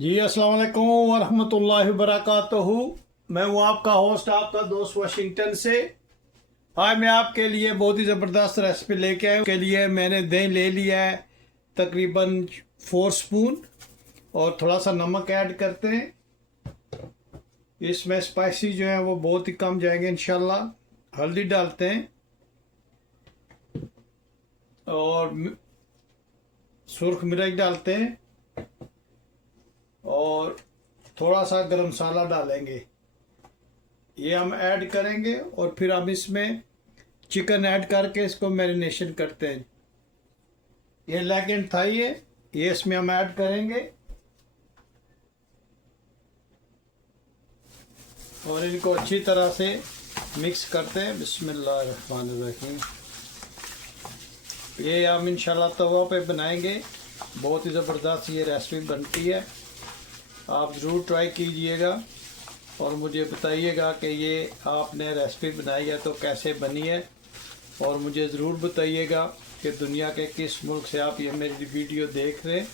जी अस्सलाम वालेकुम वरहमतुल्लाहि वबरकातुहू। मैं हूँ आपका होस्ट, आपका दोस्त वाशिंगटन से। आज मैं आपके लिए बहुत ही ज़बरदस्त रेसिपी लेके आया हूँ। के लिए मैंने दही ले लिया है तकरीबन 4 स्पून, और थोड़ा सा नमक ऐड करते हैं। इसमें स्पाइसी जो है वो बहुत ही कम जाएंगे इंशाल्लाह। हल्दी डालते हैं और सुर्ख मिर्च डालते हैं और थोड़ा सा गरम मसाला डालेंगे। ये हम ऐड करेंगे और फिर हम इसमें चिकन ऐड करके इसको मैरिनेशन करते हैं। ये लेग एंड थाई है, ये इसमें हम ऐड करेंगे और इनको अच्छी तरह से मिक्स करते हैं। बिस्मिल्लाहिर्रहमानिर्रहीम। ये हम इंशाल्लाह तवा पे बनाएंगे। बहुत ही ज़बरदस्त ये रेसिपी बनती है, आप ज़रूर ट्राई कीजिएगा और मुझे बताइएगा कि ये आपने रेसिपी बनाई है तो कैसे बनी है। और मुझे ज़रूर बताइएगा कि दुनिया के किस मुल्क से आप ये मेरी वीडियो देख रहे हैं।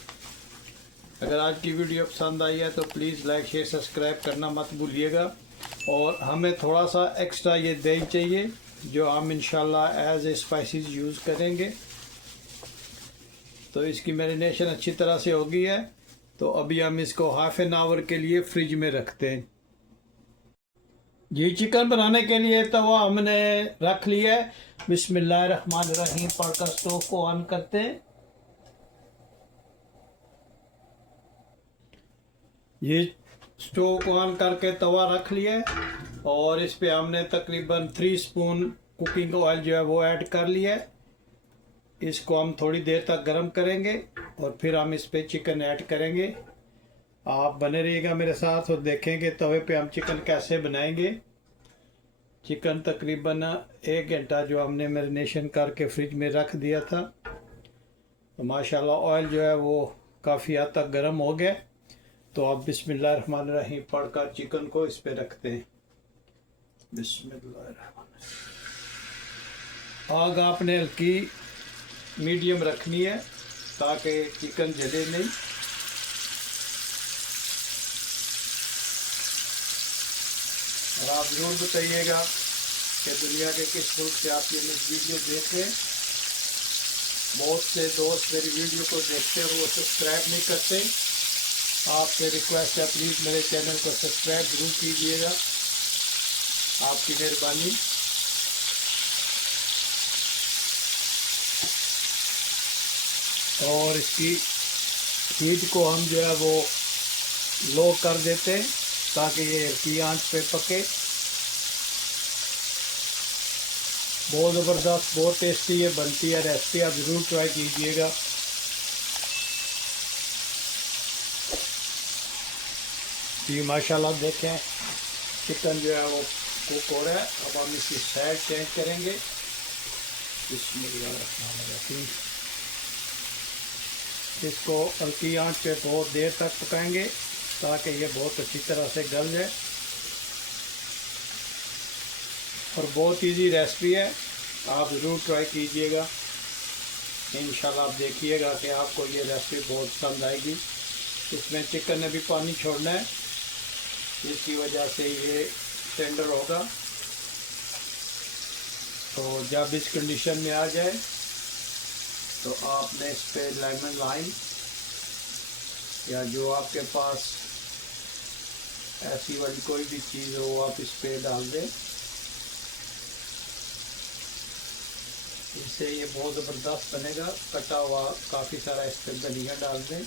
अगर आज की वीडियो पसंद आई है तो प्लीज़ लाइक शेयर सब्सक्राइब करना मत भूलिएगा। और हमें थोड़ा सा एक्स्ट्रा ये दही चाहिए जो हम इंशाल्लाह एज ए स्पाइसेस यूज़ करेंगे। तो इसकी मैरिनेशन अच्छी तरह से हो गई है, तो अभी हम इसको हाफ एन आवर के लिए फ्रिज में रखते हैं। जी चिकन बनाने के लिए तवा हमने रख लिया है। बिस्मिल्लाहिर्रहमानिर्रहीम पढ़कर स्टोव को ऑन करते हैं। ये स्टोव को ऑन करके तवा रख लिया है और इस पे हमने तकरीबन 3 स्पून कुकिंग ऑयल जो है वो ऐड कर लिया है। इसको हम थोड़ी देर तक गर्म करेंगे और फिर हम इस पे चिकन ऐड करेंगे। आप बने रहिएगा मेरे साथ और देखेंगे तवे पे हम चिकन कैसे बनाएंगे। चिकन तकरीबन 1 घंटा जो हमने मैरिनेशन करके फ्रिज में रख दिया था, तो माशाल्लाह ऑयल जो है वो काफ़ी हद तक गर्म हो गया। तो आप बिस्मिल्लाहिर्रहमानिर्रहीम पढ़कर चिकन को इस पे रखते हैं। बिस्मिल्लाहिर्रहमानिर्रहीम। आग आपने हल्की मीडियम रखनी है ताकि चिकन जले नहीं। और आप ज़रूर बताइएगा कि दुनिया के किस मुल्क से आप ये मेरी वीडियो देख रहे हैं। बहुत से दोस्त मेरी वीडियो को देखते हैं वो सब्सक्राइब नहीं करते। आपसे रिक्वेस्ट है प्लीज़ मेरे चैनल को सब्सक्राइब ज़रूर कीजिएगा, आपकी मेहरबानी। और इसकी हीट को हम जो है वो लो कर देते हैं ताकि ये हल्की आंच पे पके। बहुत ज़बरदस्त बहुत टेस्टी ये बनती है रेसिपी, आप ज़रूर ट्राई कीजिएगा। जी माशाल्लाह देखें चिकन जो है वो कुक हो रहा है। अब हम इसकी साइड चेंज करेंगे। बिस्मिल्लाहिर्रहमानिर्रहीम। इसको हल्की आंच पे बहुत देर तक पकाएंगे ताकि ये बहुत अच्छी तरह से गल जाए। और बहुत इजी रेसिपी है, आप ज़रूर ट्राई कीजिएगा। इंशाल्लाह आप देखिएगा कि आपको ये रेसिपी बहुत पसंद आएगी। इसमें चिकन ने भी पानी छोड़ना है, जिसकी वजह से ये टेंडर होगा। तो जब इस कंडीशन में आ जाए तो आपने इस पर लेमन लाइम या जो आपके पास ऐसी वाली कोई भी चीज़ हो आप इस पर डाल दें। इससे ये बहुत ज़बरदस्त बनेगा। कटा हुआ काफ़ी सारा इस पर धनिया डाल दें।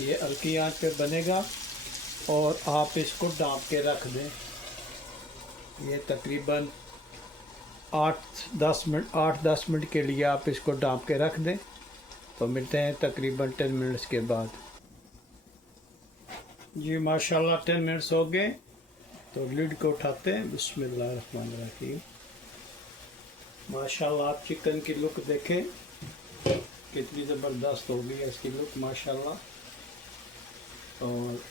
ये हल्की आंच पे बनेगा और आप इसको ढाँप के रख दें। ये तकरीबन 8-10 मिनट के लिए आप इसको ढाँप के रख दें। तो मिलते हैं तकरीबन 10 मिनट्स के बाद। जी माशाल्लाह 10 मिनट्स हो गए, तो लिड को उठाते हैं। बिस्मिल्लाहिर्रहमानिर्रहीम। माशाल्लाह आप चिकन की लुक देखें कितनी ज़बरदस्त हो गई है इसकी लुक माशाल्लाह। और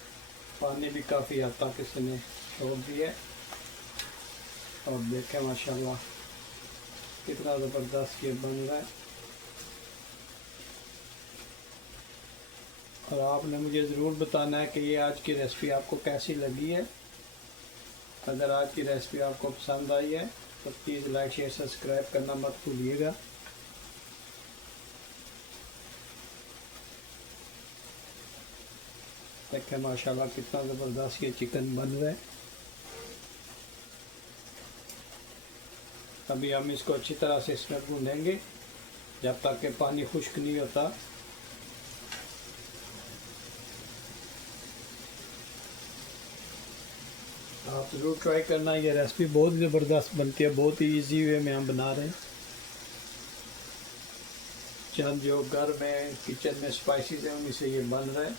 पानी भी काफ़ी हद तक इसने छोड़ दिया है। और देखें माशाल्लाह कितना ज़बरदस्त ये बन रहा है। और आपने मुझे ज़रूर बताना है कि ये आज की रेसिपी आपको कैसी लगी है। अगर आज की रेसिपी आपको पसंद आई है तो प्लीज़ लाइक शेयर सब्सक्राइब करना मत भूलिएगा। देखें माशाल्लाह कितना ज़बरदस्त ये चिकन बन रहा है। अभी हम इसको अच्छी तरह से इसमें भूनेंगे जब तक कि पानी खुश्क नहीं होता। आप ज़रूर ट्राई करना, ये रेसिपी बहुत ज़बरदस्त बनती है, बहुत ही इजी वे में हम बना रहे हैं। चंद जो घर में किचन में स्पाइसेस हैं उन्हीं से ये बन रहा है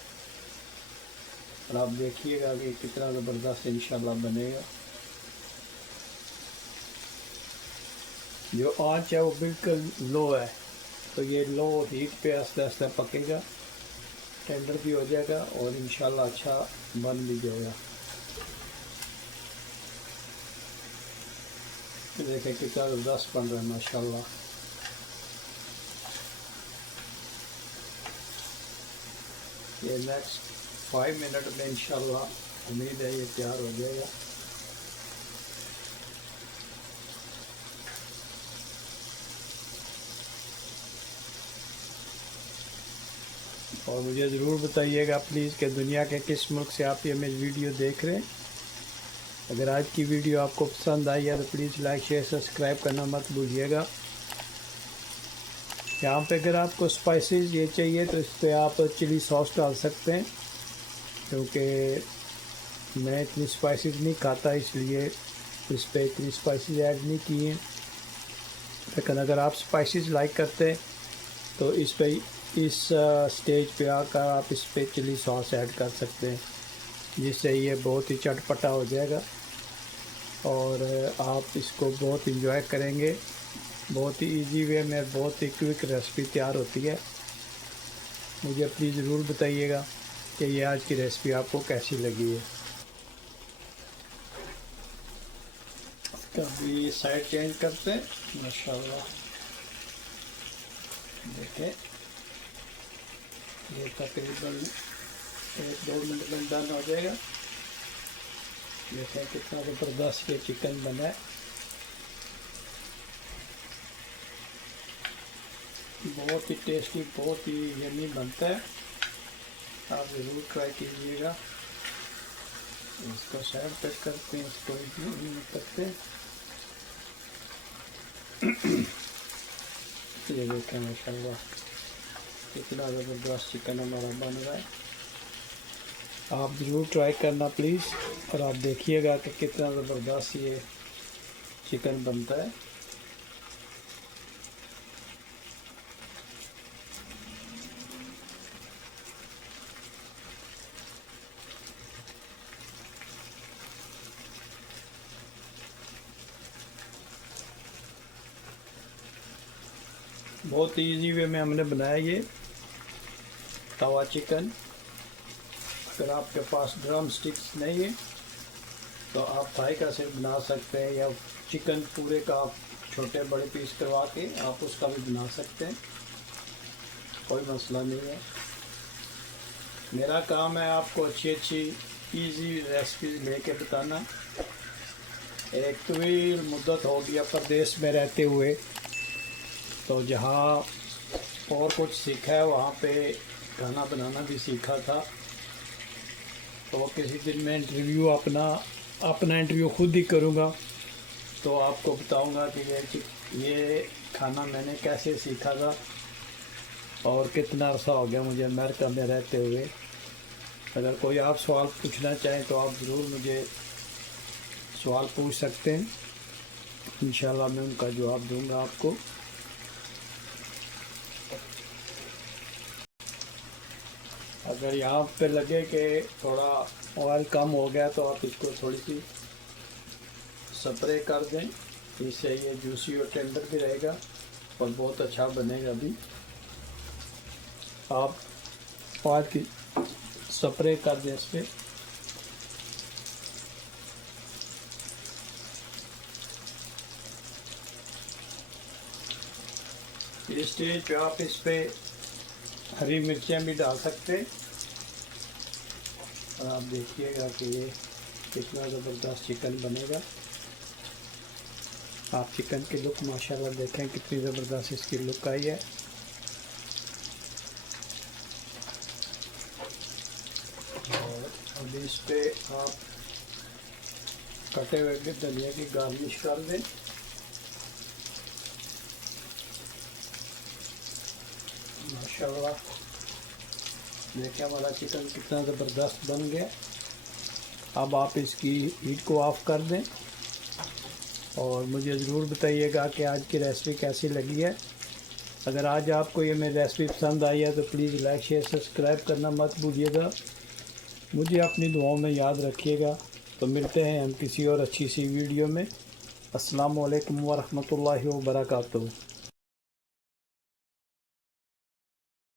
और आप देखिएगा कि कितना ज़बरदस्त इंशाल्लाह बनेगा। जो आंच है वो बिल्कुल लो है, तो ये लो हीट पे आस्ते आस्ते पकेगा, टेंडर भी हो जाएगा और इंशाल्लाह अच्छा बन भी जाएगा। देखें कितना ज़बरदस्त बन रहा है माशाल्लाह। ये नेक्स्ट 5 मिनट में इंशाल्लाह उम्मीद है ये तैयार हो जाएगा। और मुझे ज़रूर बताइएगा प्लीज़ कि दुनिया के किस मुल्क से आप ये मेरी वीडियो देख रहे हैं। अगर आज की वीडियो आपको पसंद आई है तो प्लीज़ लाइक शेयर सब्सक्राइब करना मत भूलिएगा। यहाँ पे अगर आपको स्पाइसेस ये चाहिए तो इस पर आप चिली सॉस डाल सकते हैं, क्योंकि मैं इतनी स्पाइसेस नहीं खाता इसलिए इस पर इतनी स्पाइसेस ऐड नहीं किए। लेकिन अगर आप स्पाइसेस लाइक करते हैं तो इस स्टेज पे आकर आप इस पर चिली सॉस ऐड कर सकते हैं, जिससे ये बहुत ही चटपटा हो जाएगा और आप इसको बहुत इंजॉय करेंगे। बहुत ही इजी वे में बहुत ही क्विक रेसिपी तैयार होती है। मुझे प्लीज़ ज़रूर बताइएगा कि ये आज की रेसिपी आपको कैसी लगी है। कभी साइड चेंज करते हैं माशाल्लाह। देखें ये तकरीबन 1-2 मिनट में डन हो जाएगा। देखें कितना ज़बरदस्त ये चिकन बना है, बहुत ही टेस्टी, बहुत ही यम्मी बनता है। आप ज़रूर ट्राई कीजिएगा। इसको साइड पे करते हैं, इसको नहीं करते। ये देखें माशाल्लाह कितना ज़बरदस्त चिकन हमारा बन रहा है। आप ज़रूर ट्राई करना प्लीज़ और आप देखिएगा कि कितना ज़बरदस्त ये चिकन बनता है। बहुत इजी वे में हमने बनाया ये तवा चिकन। अगर आपके पास ड्रम स्टिक्स नहीं है तो आप थाई का सिर्फ बना सकते हैं, या चिकन पूरे का आप छोटे बड़े पीस करवा के आप उसका भी बना सकते हैं, कोई मसला नहीं है। मेरा काम है आपको अच्छी अच्छी इजी रेसिपीज लेके बताना। एक तवील मुद्दत हो गया प्रदेश में रहते हुए, तो जहाँ और कुछ सीखा है वहाँ पे खाना बनाना भी सीखा था। तो किसी दिन मैं इंटरव्यू अपना इंटरव्यू खुद ही करूँगा, तो आपको बताऊँगा कि ये खाना मैंने कैसे सीखा था और कितना अर्सा हो गया मुझे अमेरिका में रहते हुए। अगर कोई आप सवाल पूछना चाहें तो आप ज़रूर मुझे सवाल पूछ सकते हैं, इंशाल्लाह मैं उनका जवाब दूंगा आपको। अगर यहाँ पे लगे कि थोड़ा ऑयल कम हो गया तो आप इसको थोड़ी सी स्प्रे कर दें, इससे ये जूसी और टेंडर भी रहेगा और बहुत अच्छा बनेगा भी। आप ऑयल की स्प्रे कर दें इस पर। इस स्टेज पे आप इस पर हरी मिर्चें भी डाल सकते हैं। और आप देखिएगा कि ये कितना ज़बरदस्त चिकन बनेगा। आप चिकन की लुक माशाल्लाह देखें कितनी ज़बरदस्त इसकी लुक आई है। और अभी इस पे आप कटे हुए धनिया की गार्निश कर दें। माशाल्लाह देखिए हमारा चिकन कितना ज़बरदस्त बन गया। अब आप इसकी हीट को ऑफ़ कर दें और मुझे ज़रूर बताइएगा कि आज की रेसिपी कैसी लगी है। अगर आज आपको ये मेरी रेसिपी पसंद आई है तो प्लीज़ लाइक शेयर सब्सक्राइब करना मत भूलिएगा। मुझे अपनी दुआओं में याद रखिएगा। तो मिलते हैं हम किसी और अच्छी सी वीडियो में। अस्सलामु अलैकुम व रहमतुल्लाहि व बरकातुहू।